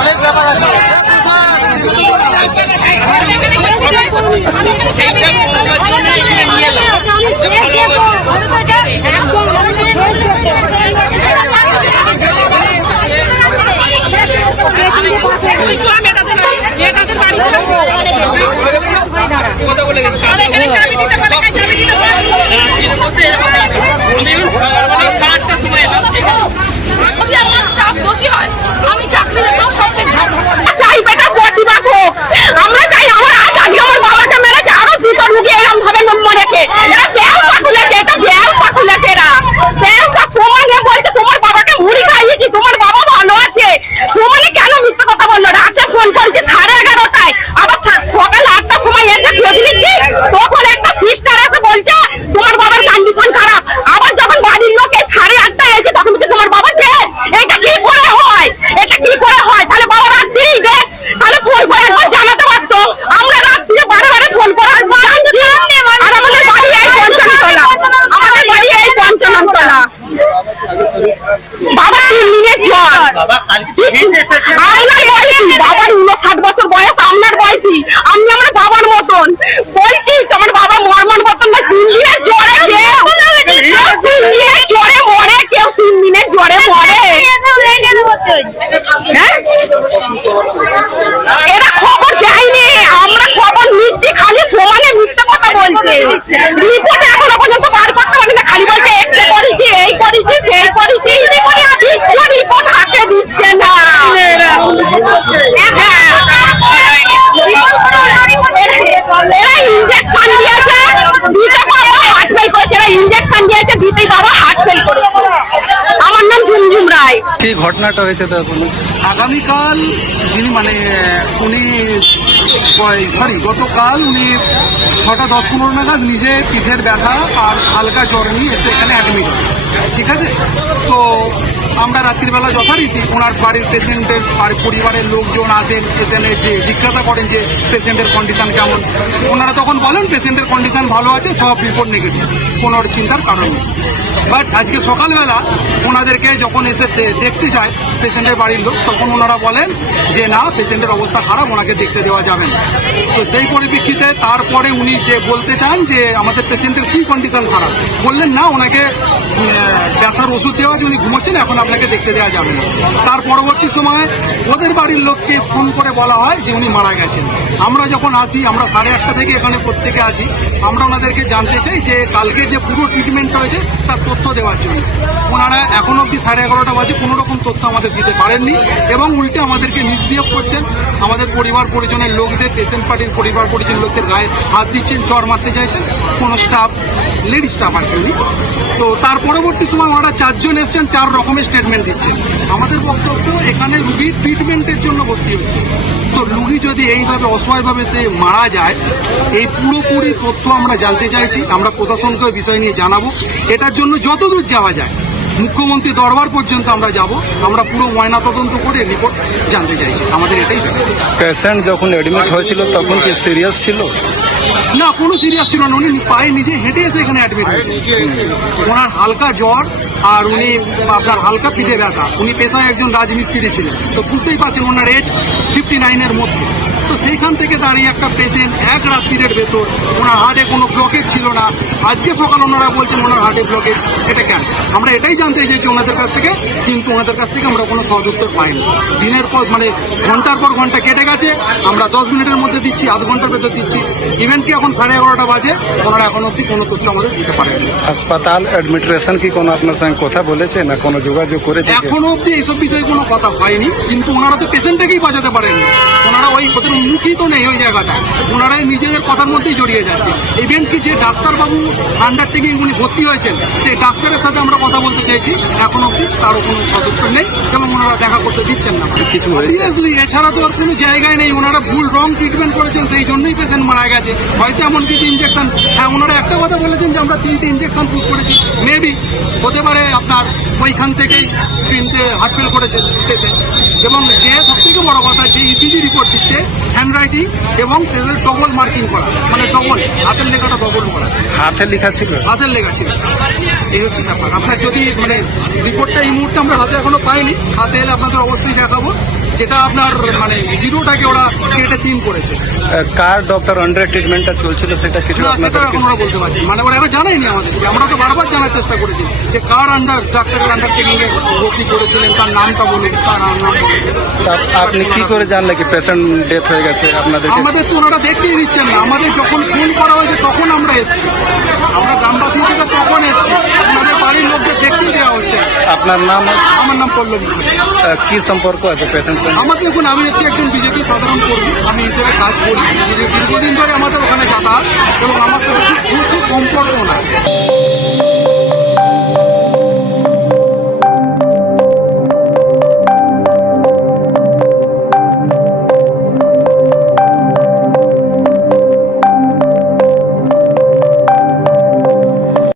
অনেক ব্যাপার আছে। আমি চাকরি চাই বেটা প্রতিবাদ হোক। আমরা চাই আমার আজকে আমার বাবাকে মেরেছে, আরো দুটো রুগী এরকম ভাবে মরেছে। এরা ব্যাং পাকুলেছে, এটা ব্যাং পাকুলেছে। এরা ব্যাংটা সমানে বলছে তোমার বাবাকে মুড়ি খাইয়েছি, তোমার বাবা ভালো আছে। সমানে কেন মিথ্যা কথা বললো? রাতে ফোন করেছি 11:30টায়, আবার সকাল 8টার সময় এসে খোঁজ নিচ্ছি, তখন একটা সিস্টার এসে বলছে তোমার বাবার কন্ডিশন খারাপ। আবার যখন বাড়ির লোক 8:30টায় এসে তখন বলছে তোমার বাবা দেখ। এটা কি করে হয়? এটা কি করে হয়? তাহলে বাবা রাত দিয়েই দেখ, তাহলে ফোন করে একবার জানাতে পারতো। আমরা রাত দিয়ে বারে ফোন করে জানছি। আর আমাদের বাড়ি এই পঞ্চানতলা, আমাদের বাড়ি এই পঞ্চানতলা। বাবা 3 দিনের জ্বর, আপনার বয়সী বাবার 59 বছর বয়স, আপনার বয়সী। আমি আমার বাবার মতন বলছি, তোমার বাবা মরমন মতন না। 3 দিনের জ্বরে কেউ 3 দিনের জ্বরে মরে, কেউ 3 দিনের জ্বরে মরে। এরা খবর দেয়নি, আমরা খবর নিচ্ছি, খালি সমানে মিথ্যা কথা বলছে। রিপোর্ট এখনো পর্যন্ত বার করতে পারি না, খালি বলছে এক্সরে করেছি, এই করেছি, সেই করেছি। রিপোর্ট হাতে দিচ্ছে না। এরা ইঞ্জেকশন দিয়েছে, দিতে বাবা হার্ট ফেল করেছে। এরা ইঞ্জেকশন দিয়েছে, দিতে বাবা হার্ট ফেল করেছে। আমার নাম ঝুমঝুম রায়। কি ঘটনাটা হয়েছে তা বলুন। আগামীকাল যিনি উনি গতকাল উনি 6:10-15 নাগাদ নিজে পিঠের ব্যথা আর হালকা জ্বর নিয়ে এসে এখানে অ্যাডমিট। ঠিক আছে, তো আমরা রাত্রিবেলা যথারীতি ওনার বাড়ির পেশেন্টের পরিবারের লোকজন আসেন, পেশেন্টের যে জিজ্ঞাসা করেন যে পেশেন্টের কন্ডিশন কেমন। ওনারা তখন বলেন পেশেন্টের কন্ডিশন ভালো আছে, সব রিপোর্ট নেগেটিভ, কোনো চিন্তার কারণ নেই। বাট আজকে সকালবেলা ওনাদেরকে যখন এসে দেখতে যায় পেশেন্টের বাড়ির লোক, তখন ওনারা বলেন যে না, পেশেন্টের অবস্থা খারাপ, ওনাকে দেখতে দেওয়া যাবে না। তো সেই পরিপ্রেক্ষিতে তারপরে উনি যে বলতে চান যে আমাদের পেশেন্টের কি কন্ডিশন খারাপ, বললেন না ওনাকে ব্যথার ওষুধ দেওয়া আছে, উনি ঘুমোচ্ছেন, এখন আপনাকে দেখতে দেওয়া যাবে না। তার পরবর্তী সময়ে ওদের বাড়ির লোককে ফোন করে বলা হয় যে উনি মারা গেছেন। আমরা যখন আসি, আমরা 8:30 থেকে এখানে প্রত্যেকে আছি, আমরা ওনাদেরকে জানতে চাই যে কালকে যে পুরো ট্রিটমেন্ট হয়েছে তার তথ্য দেওয়ার জন্য। ওনারা এখন অবধি 11:30 বাজে কোনো রকম তথ্য আমাদের দিতে পারেননি এবং উল্টে আমাদেরকে মিসবিহেভ করছেন। আমাদের পরিবার পরিজনের লোকদের, পেশেন্ট পার্টির পরিবার পরিজন লোকদের গায়ে হাত দিচ্ছেন, চর মারতে চাইছেন কোনো স্টাফ, লেডি স্টাফ আর কি। তো তার পরবর্তী সময় ওনারা 4 জন এসছেন, 4 রকমের স্টেটমেন্ট দিচ্ছেন। আমাদের বক্তব্য এখানে রুগী ট্রিটমেন্টের জন্য ভর্তি হচ্ছে। তো রুগী যদি এইভাবে অসহায়ভাবে মারা যায়, এই পুরোপুরি তথ্য আমরা জানতে চাইছি। আমরা প্রশাসনকে বিষয় নিয়ে জানাবো। এটার জন্য যতদূর যাওয়া যায় মুখ্যমন্ত্রী দরবার পর্যন্ত আমরা যাব। আমরা পুরো ময়নাতদন্ত করে রিপোর্ট জানতে চাইছি। আমাদের এটাই। পেশেন্ট যখন অ্যাডমিট হয়েছিল তখন কি সিরিয়াস ছিল? না, কোনো সিরিয়াস ছিল না। উনি পায়ে নিজে হেঁটে এসে এখানে অ্যাডমিট হয়েছে। ওনার হালকা জ্বর আর উনি আপনার হালকা পিঠে ব্যথা। উনি পেশায় একজন রাজমিস্ত্রি ছিলেন, তো বুঝতেই পারছেন ওনার এজ 59-এর মধ্যে। তো সেইখান থেকে দাঁড়িয়ে একটা পেশেন্ট এক রাত্রির ভেতর, ওনার হার্টে কোনো ব্লকেজ ছিল না। আজকে সকাল ওনারা বলছেন ওনার হার্টে ব্লকেজ। এটা কেন? আমরা এটাই জানতে চেয়েছি ওনাদের কাছ থেকে, কিন্তু ওনাদের কাছ থেকে আমরা কোনো সহজ উত্তর পাইনি। দিনের পর ঘন্টার পর ঘন্টা কেটে গেছে। আমরা 10 মিনিটের মধ্যে দিচ্ছি, আধ ঘন্টার ভেতর দিচ্ছি। ইভেন্ট কি এখন 11:30 বাজে, ওনারা এখন অব্দি কোনো তথ্য আমাদের দিতে পারেনি। হাসপাতাল অ্যাডমিনিস্ট্রেশন কি কোনো আপনার সঙ্গে কথা বলেছে না কোনো যোগাযোগ করেছে? এখনো অব্দি এইসব বিষয়ে কোনো কথা হয়নি, কিন্তু ওনারা তো পেশেন্টটাকেই বাঁচাতে পারেননি। ওনারা ওই মুখী তো নেই ওই জায়গাটা, ওনারাই নিজেদের কথার মধ্যেই জড়িয়ে যাচ্ছে। ইভেন কি যে ডাক্তারবাবু আন্ডারটেকিং উনি ভর্তি হয়েছেন সেই ডাক্তারের সাথে আমরা কথা বলতে চাইছি, এখন অব্দি তারও কোনো সদুত্তর নেই এবং ওনারা দেখা করতে দিচ্ছেন না। কিছু হয়েছে? Obviously, এছাড়া তো আর কোনো জায়গায় নেই, ওনারা ভুল রং ট্রিটমেন্ট করেছেন সেই জন্যই পেশেন্ট মারা গেছে। হয়তো এমন কিছু ইনজেকশন, হ্যাঁ ওনারা একটা কথা বলেছেন যে আমরা 3টে ইনজেকশন পুশ করেছি, মেবি হতে পারে আপনার ওইখান থেকেই 3টে হার্টফেল করেছে পেশেন্ট। এবং যে সব থেকে বড় কথা, যে ইসিজি রিপোর্ট দিচ্ছে হ্যান্ড রাইটিং এবং ডবল মার্কিং করা, মানে ডবল হাতের লেখাটা ডবল করা, হাতে লেখা ছিল? হাতের লেখা ছিল। এই হচ্ছে ব্যাপার। আপনার যদি মানে রিপোর্টটা এই মুহূর্তে আমরা হাতে এখনো পাইনি, হাতে এলে আপনাদের অবশ্যই দেখাবো। যেটা আপনার মানে 0টাকে ওরা কেটে 3 করেছে। কার ডক্টর আন্ডার ট্রিটমেন্টটা চলছিল সেটা কিছু না, সেটা আপনাদের এখন ওরা বলতে পারছি, মানে ওরা এবার জানাইনি আমাদেরকে। আমরা তো বারবার জানার চেষ্টা করেছি যে কার ডাক্তারের আন্ডারটেকিং এ ভর্তি করেছিলেন, তার নামটা বলুন, তার নাম বলুন। আপনি কি করে জানলেন কি পেশেন্ট ডেথ হয়ে গেছে আপনাদের? আমাদের তো ওনারা দেখতেই দিচ্ছেন না। আমাদের যখন ফোন করা হয়েছে তখন আমরা এসেছি, আমরা গ্রামবাসী হিসেবে তখন এসেছি, আমাদের বাড়ির লোকদের দেখতেই দেওয়া হচ্ছে। আপনার নাম? আমার নাম পল্লবী। কি সম্পর্ক আছে পেশেন্ট সঙ্গে? আমার দেখুন, আমি হচ্ছে একজন বিজেপি সাধারণ কর্মী, আমি হিসেবে কাজ করি। দীর্ঘদিন ধরে আমাদের ওখানে যাতায়াত এবং আমার সাথে খুব